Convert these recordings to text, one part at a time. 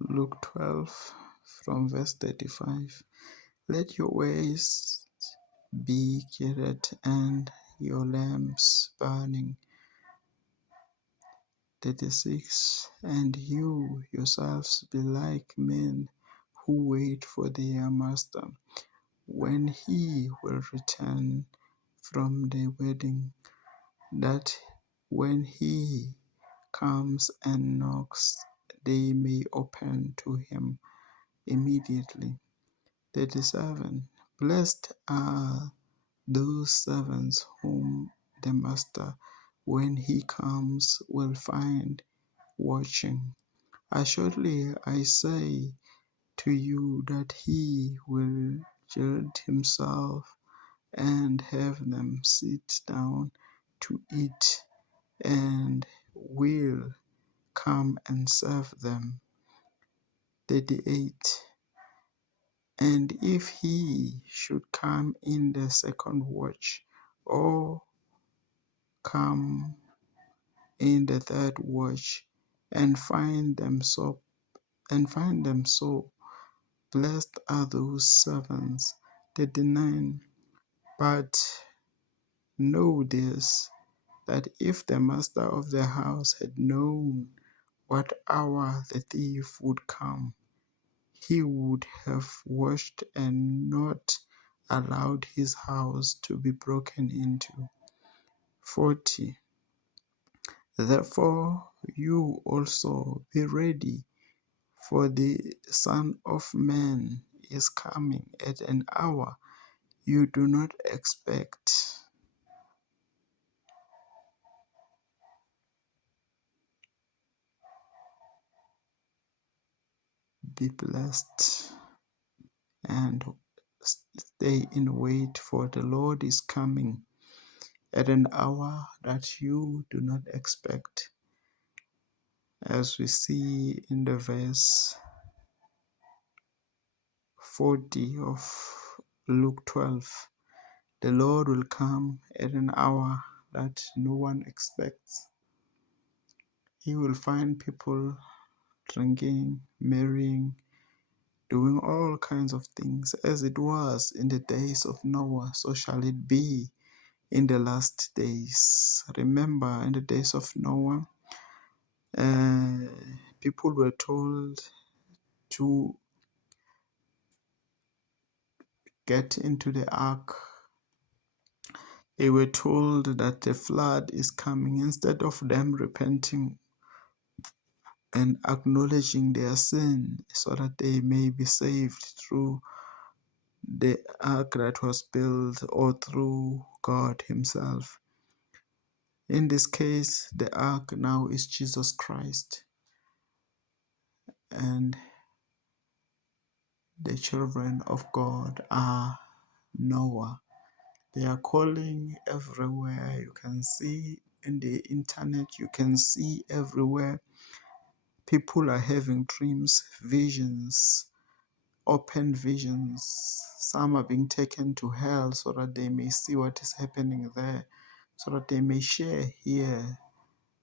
Luke 12 from verse 35. Let your ways be girded and your lamps burning. 36. And you yourselves be like men who wait for their master, when he will return from the wedding, that when he comes and knocks, they may open to him immediately. 37. Blessed are those servants whom the master, when he comes, will find watching. Assuredly I say to you that he will gird himself and have them sit down to eat, and will come and serve them. 38. And if he should come in the second watch, or come in the third watch, and find them so, blessed are those servants. 39. But know this, that if the master of the house had known what hour the thief would come, he would have watched and not allowed his house to be broken into. 40. Therefore you also be ready, for the Son of Man is coming at an hour you do not expect. Be blessed and stay in wait, for the Lord is coming at an hour that you do not expect. As we see in the verse 40 of Luke 12, the Lord will come at an hour that no one expects. He will find people drinking, marrying, doing all kinds of things. As it was in the days of Noah, so shall it be in the last days. Remember, in the days of Noah, people were told to get into the ark. They were told that the flood is coming. Instead of them repenting and acknowledging their sin so that they may be saved through the ark that was built or through God himself. In this case, the ark now is Jesus Christ, and the children of God are Noah. They are calling everywhere. You can see in the internet, you can see everywhere. People are having dreams, visions, open visions. Some are being taken to hell so that they may see what is happening there, so that they may share here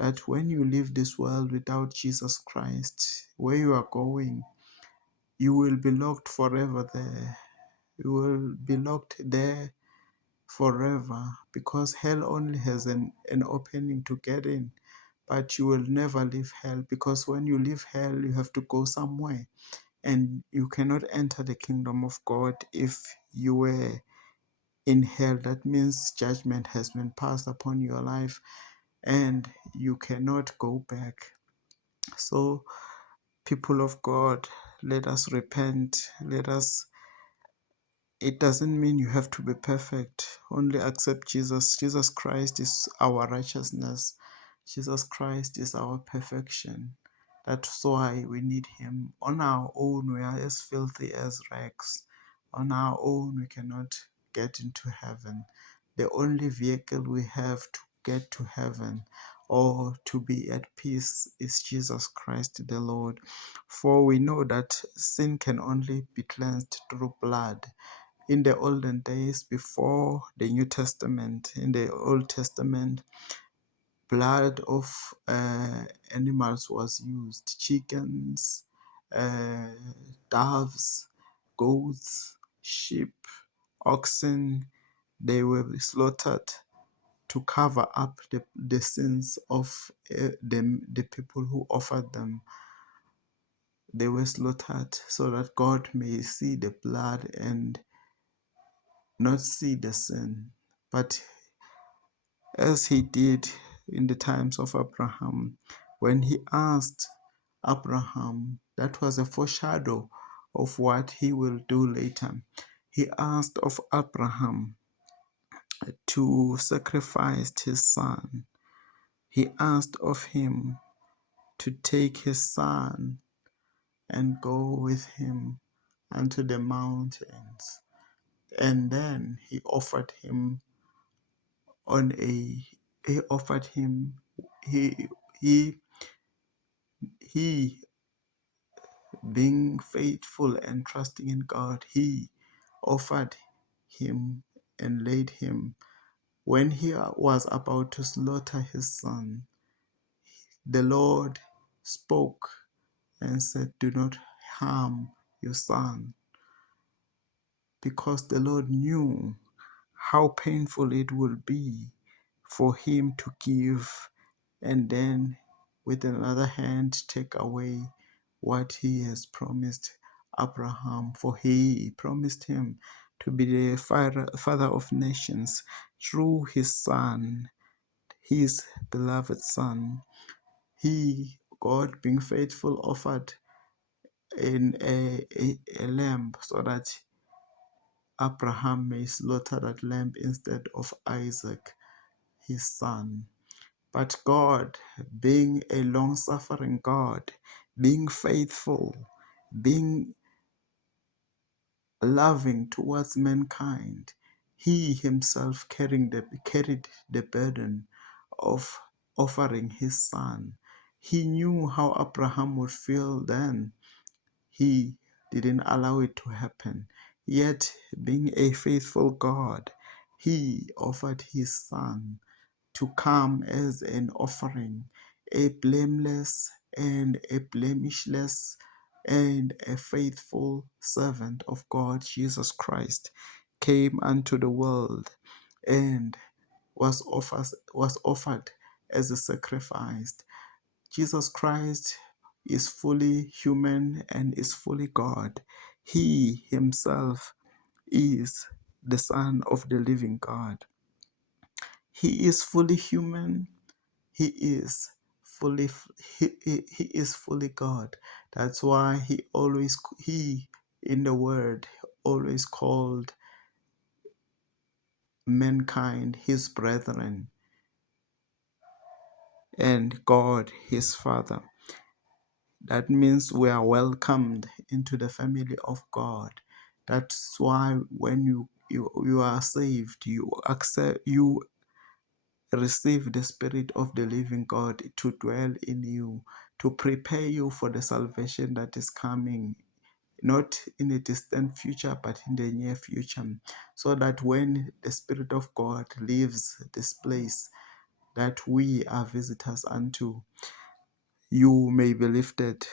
that when you leave this world without Jesus Christ, where you are going, you will be locked forever there. You will be locked there forever, because hell only has an opening to get in, but you will never leave hell, because when you leave hell, you have to go somewhere, and you cannot enter the kingdom of God if you were in hell. That means judgment has been passed upon your life and you cannot go back. So, people of God, let us repent. It doesn't mean you have to be perfect. Only accept Jesus. Jesus Christ is our righteousness. Jesus Christ is our perfection. That's why we need him. On our own, we are as filthy as rags. On our own, we cannot get into heaven. The only vehicle we have to get to heaven or to be at peace is Jesus Christ the Lord. For we know that sin can only be cleansed through blood. In the olden days, before the New Testament, in the Old Testament, blood of animals was used, chickens, uh, doves, goats, sheep, oxen. They were slaughtered to cover up the sins of the people who offered them. They were slaughtered so that God may see the blood and not see the sin. But as he did in the times of Abraham, when he asked Abraham, that was a foreshadow of what he will do later. He asked of Abraham to sacrifice his son. He asked of him to take his son and go with him unto the mountains. And then on a he offered him he he he being faithful and trusting in God, he offered him and laid him. When he was about to slaughter his son, the Lord spoke and said, "Do not harm your son," because the Lord knew how painful it would be for him to give and then with another hand take away what he has promised Abraham, for he promised him to be the father of nations through his son, his beloved son. He, God being faithful, offered in a lamb so that Abraham may slaughter that lamb instead of Isaac, his son. But God, being a long suffering God, being faithful, being loving towards mankind, he himself carried the burden of offering his son. He knew how Abraham would feel then. He didn't allow it to happen. Yet, being a faithful God, he offered his son to come as an offering, a blameless and a blemishless and a faithful servant of God, Jesus Christ, came unto the world and was offered as a sacrifice. Jesus Christ is fully human and is fully God. He himself is the Son of the living God. He is fully human. He is fully he is fully God. That's why he in the word always called mankind his brethren and God his Father. That means we are welcomed into the family of God. That's why when you are saved, you receive the Spirit of the living God to dwell in you, to prepare you for the salvation that is coming, not in a distant future, but in the near future, so that when the Spirit of God leaves this place that we are visitors unto, you may be lifted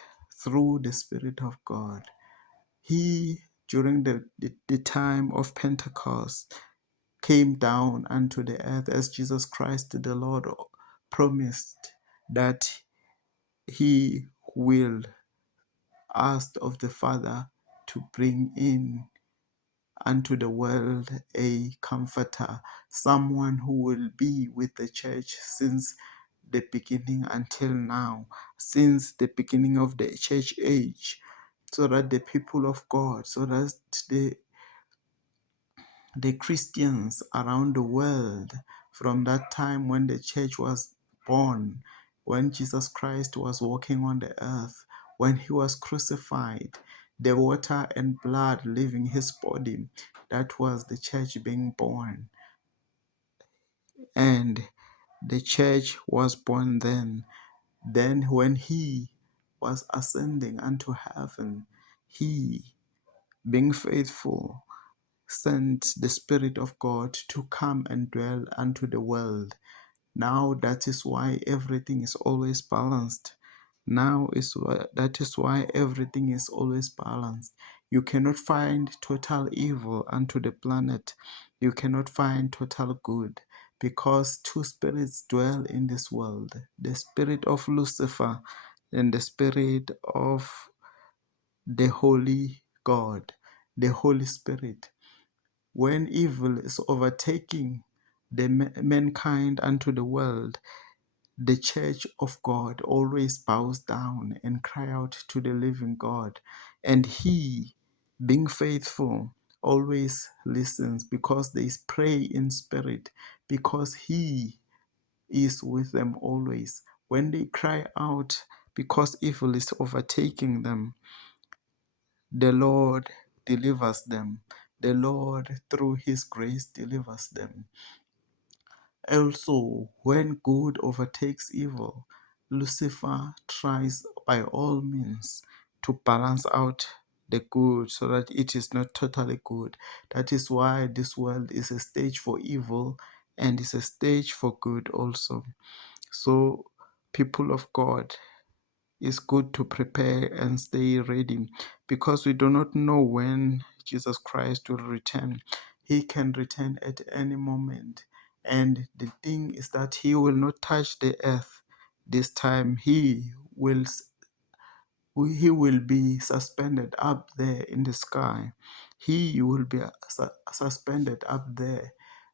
through the Spirit of God. He, during the time of Pentecost, came down unto the earth as Jesus Christ the Lord promised that he will ask of the Father to bring in unto the world a comforter, someone who will be with the church since the beginning until now, since the beginning of the church age, so that the people of God, so that the Christians around the world, from that time when the church was born, when Jesus Christ was walking on the earth, when he was crucified, the water and blood leaving his body, that was the church being born. And the church was born then. Then when he was ascending unto heaven, he, being faithful, sent the Spirit of God to come and dwell unto the world. Now that is why everything is always balanced. That is why everything is always balanced. You cannot find total evil unto the planet. You cannot find total good, because two spirits dwell in this world: the spirit of Lucifer and the spirit of the Holy God, the Holy Spirit. When evil is overtaking the mankind unto the world, the church of God always bows down and cry out to the living God. And he, being faithful, always listens, because they pray in spirit, because he is with them always. When they cry out because evil is overtaking them, the Lord delivers them. The Lord, through his grace, delivers them. Also, when good overtakes evil, Lucifer tries by all means to balance out the good so that it is not totally good. That is why this world is a stage for evil and is a stage for good also. So, people of God, it's good to prepare and stay ready, because we do not know when Jesus Christ will return. He can return at any moment. And the thing is that he will not touch the earth this time. He will be suspended up there in the sky. He will be suspended up there.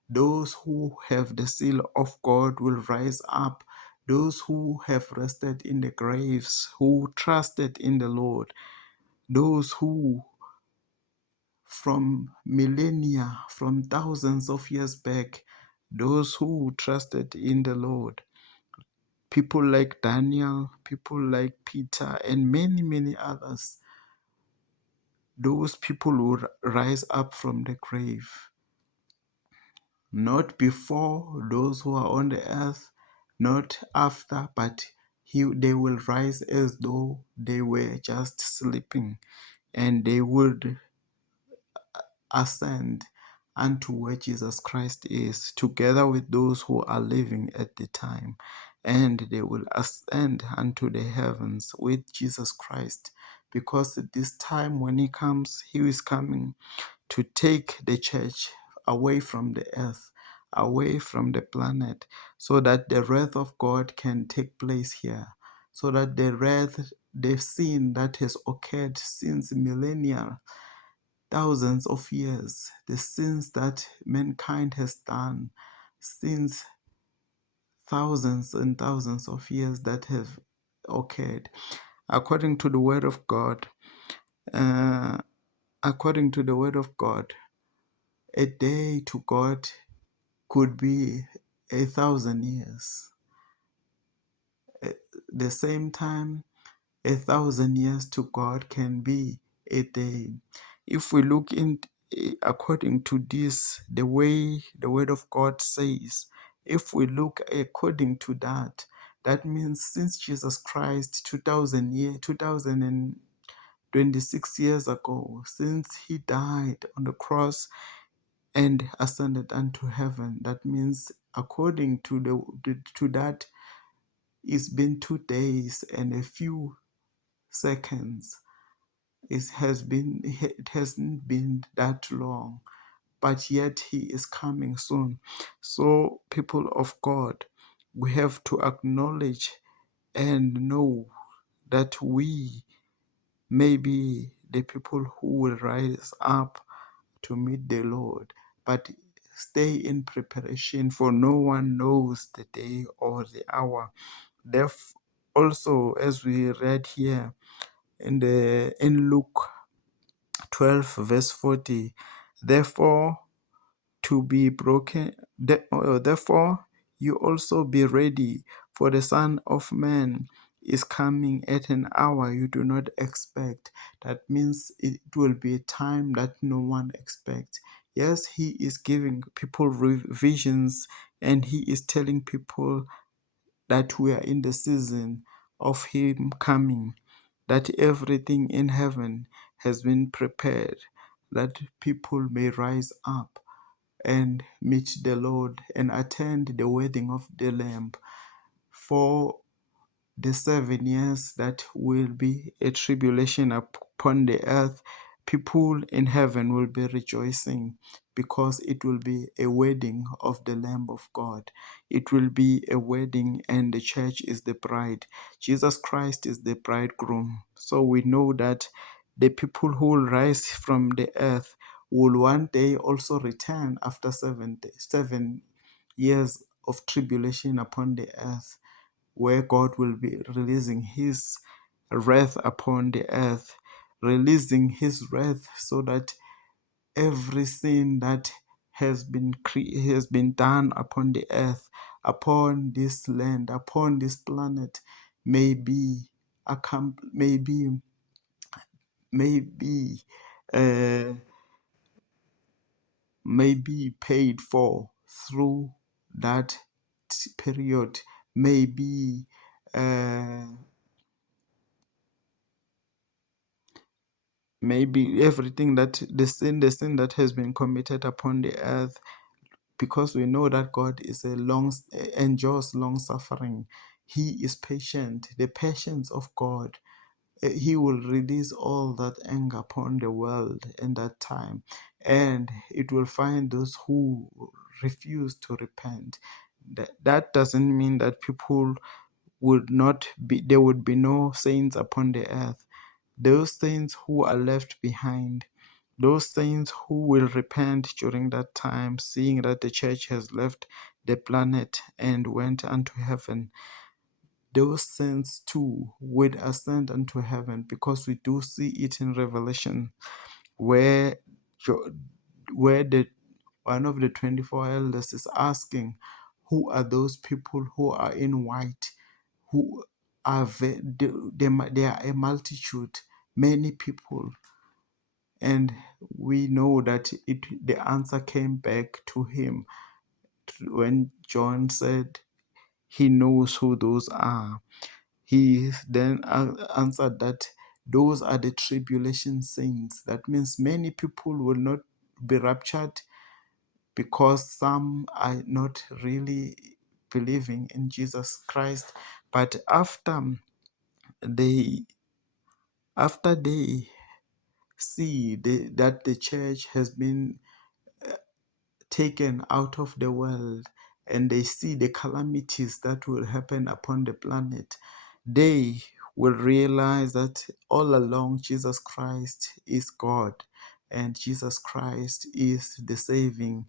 Those who have the seal of God will rise up. Those who have rested in the graves, who trusted in the Lord, those who from millennia, from thousands of years back, those who trusted in the Lord, people like Daniel, people like Peter, and many, many others, those people will rise up from the grave. Not before those who are on the earth, not after, but they will rise as though they were just sleeping, and they would ascend unto where Jesus Christ is, together with those who are living at the time, and they will ascend unto the heavens with Jesus Christ, because at this time when he comes, he is coming to take the church away from the earth, away from the planet, so that the wrath of God can take place here, so that the sin that has occurred since millennia, thousands of years, the sins that mankind has done since thousands and thousands of years that have occurred, according to the word of God, uh, according to the word of God, a day to God could be 1,000 years. At the same time, 1,000 years to God can be a day. If we look in according to this, the way the word of God says, if we look according to that, that means since Jesus Christ 2026 years ago, since he died on the cross and ascended unto heaven, that means according to to that, it's been 2 days and a few seconds. It hasn't been that long, but yet he is coming soon. So, people of God, we have to acknowledge and know that we may be the people who will rise up to meet the Lord, but stay in preparation, for no one knows the day or the hour. Also, as we read here in Luke 12 verse 40, therefore to be broken therefore you also be ready, for the Son of Man is coming at an hour you do not expect. That means it will be a time that no one expects. Yes, he is giving people visions, and he is telling people that we are in the season of him coming, that everything in heaven has been prepared, that people may rise up and meet the Lord and attend the wedding of the Lamb. For the 7 years that will be a tribulation upon the earth, people in heaven will be rejoicing because it will be a wedding of the Lamb of God. It will be a wedding, and the church is the bride. Jesus Christ is the bridegroom. So we know that the people who will rise from the earth will one day also return after 7 years of tribulation upon the earth, where God will be releasing his wrath upon the earth, releasing his wrath so that every sin that has been done upon the earth, upon this land, upon this planet, may be may be uh, may be paid for through that period, may be uh, maybe everything that the sin that has been committed upon the earth, because we know that God is endures long suffering. He is patient. The patience of God, he will release all that anger upon the world in that time, and it will find those who refuse to repent. That doesn't mean that people would not be there would be no saints upon the earth. Those saints who are left behind, those saints who will repent during that time, seeing that the church has left the planet and went unto heaven, those saints too would ascend unto heaven, because we do see it in Revelation, where where the one of the 24 elders is asking, who are those people who are in white, who are they are a multitude, many people. And we know that the answer came back to him when John said he knows who those are. He then answered that those are the tribulation saints. That means many people will not be raptured because some are not really believing in Jesus Christ. But they they see that the church has been taken out of the world, and they see the calamities that will happen upon the planet, they will realize that all along Jesus Christ is God, and Jesus Christ is the saving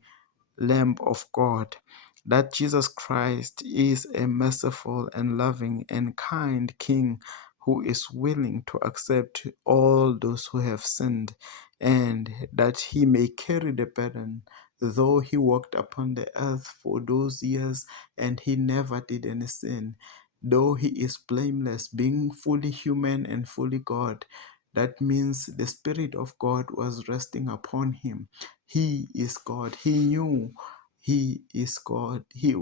Lamb of God, that Jesus Christ is a merciful and loving and kind King who is willing to accept all those who have sinned, and that he may carry the burden. Though he walked upon the earth for those years and he never did any sin, though he is blameless, being fully human and fully God, that means the Spirit of God was resting upon him. He is God. He knew he is God. He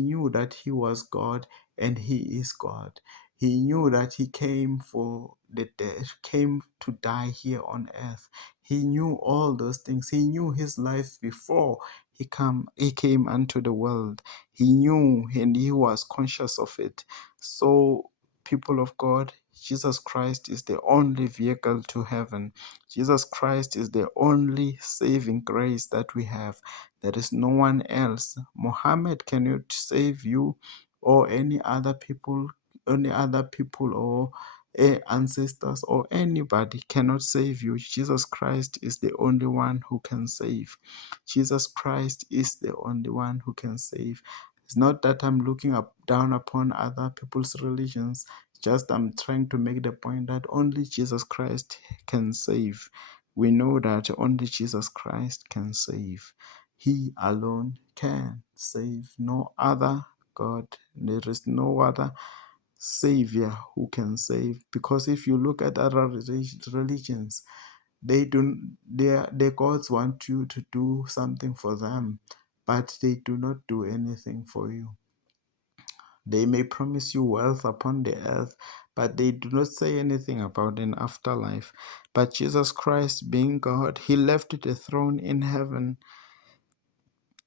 knew that he was God, and he is God. He knew that he came for the death, came to die here on earth. He knew all those things. He knew his life before he came unto the world. He knew and he was conscious of it. So, people of God, Jesus Christ is the only vehicle to heaven. Jesus Christ is the only saving grace that we have. There is no one else. Muhammad cannot save you, or any other people, or ancestors, or anybody cannot save you. Jesus Christ is the only one who can save. Jesus Christ is the only one who can save. It's not that I'm looking up down upon other people's religions. Just I'm trying to make the point that only Jesus Christ can save. We know that only Jesus Christ can save. He alone can save. No other God. There is no other Savior who can save. Because if you look at other religions, they do their gods want you to do something for them, but they do not do anything for you. They may promise you wealth upon the earth, but they do not say anything about an afterlife. But Jesus Christ, being God, he left the throne in heaven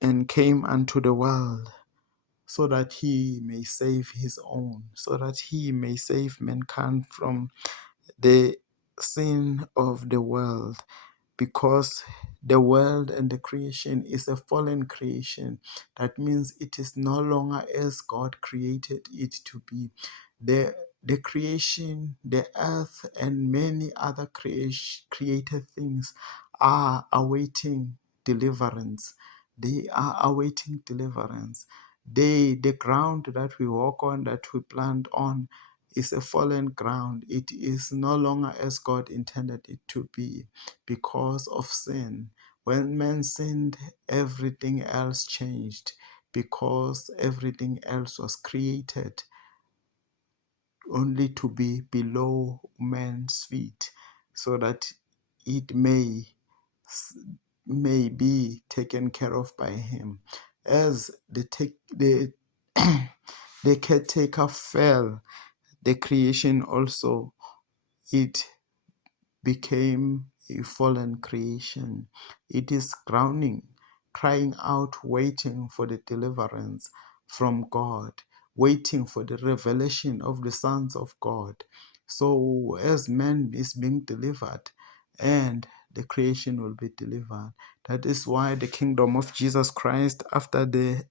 and came unto the world so that he may save his own, so that he may save mankind from the sin of the world, because the world and the creation is a fallen creation. That means it is no longer as God created it to be. The creation, the earth, and many other created things are awaiting deliverance. They are awaiting deliverance. The ground that we walk on, that we plant on, is a fallen ground. It is no longer as God intended it to be because of sin. When man sinned, everything else changed, because everything else was created only to be below man's feet, so that it may be taken care of by him. As the the caretaker fell, the creation also, it became a fallen creation. It is groaning, crying out, waiting for the deliverance from God, waiting for the revelation of the sons of God. So as man is being delivered, and the creation will be delivered. That is why the kingdom of Jesus Christ, after the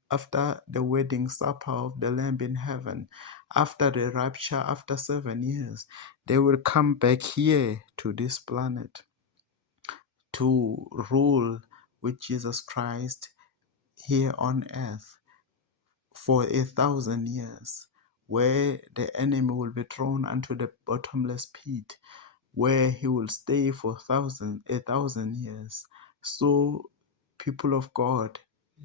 wedding supper of the Lamb in heaven, after the rapture, after 7 years, they will come back here to this planet to rule with Jesus Christ here on earth for 1,000 years, where the enemy will be thrown into the bottomless pit, where he will stay for 1,000 years. So, people of God,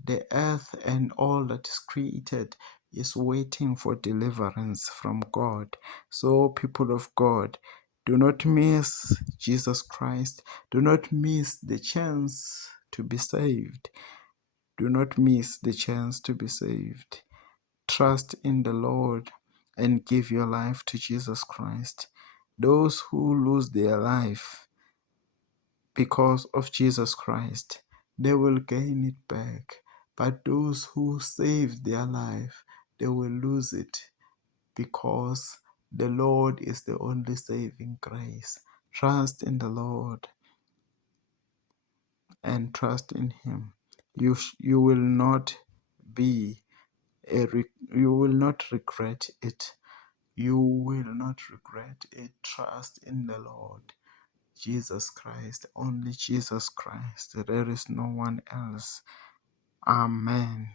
the earth and all that is created is waiting for deliverance from God. So, people of God, do not miss Jesus Christ. Do not miss the chance to be saved. Do not miss the chance to be saved. Trust in the Lord and give your life to Jesus Christ. Those who lose their life because of Jesus Christ, they will gain it back. But those who save their life, they will lose it, because the Lord is the only saving grace. Trust in the Lord and trust in Him. You will not be you will not regret it. You will not regret it. Trust in the Lord Jesus Christ, only Jesus Christ. There is no one else. Amen.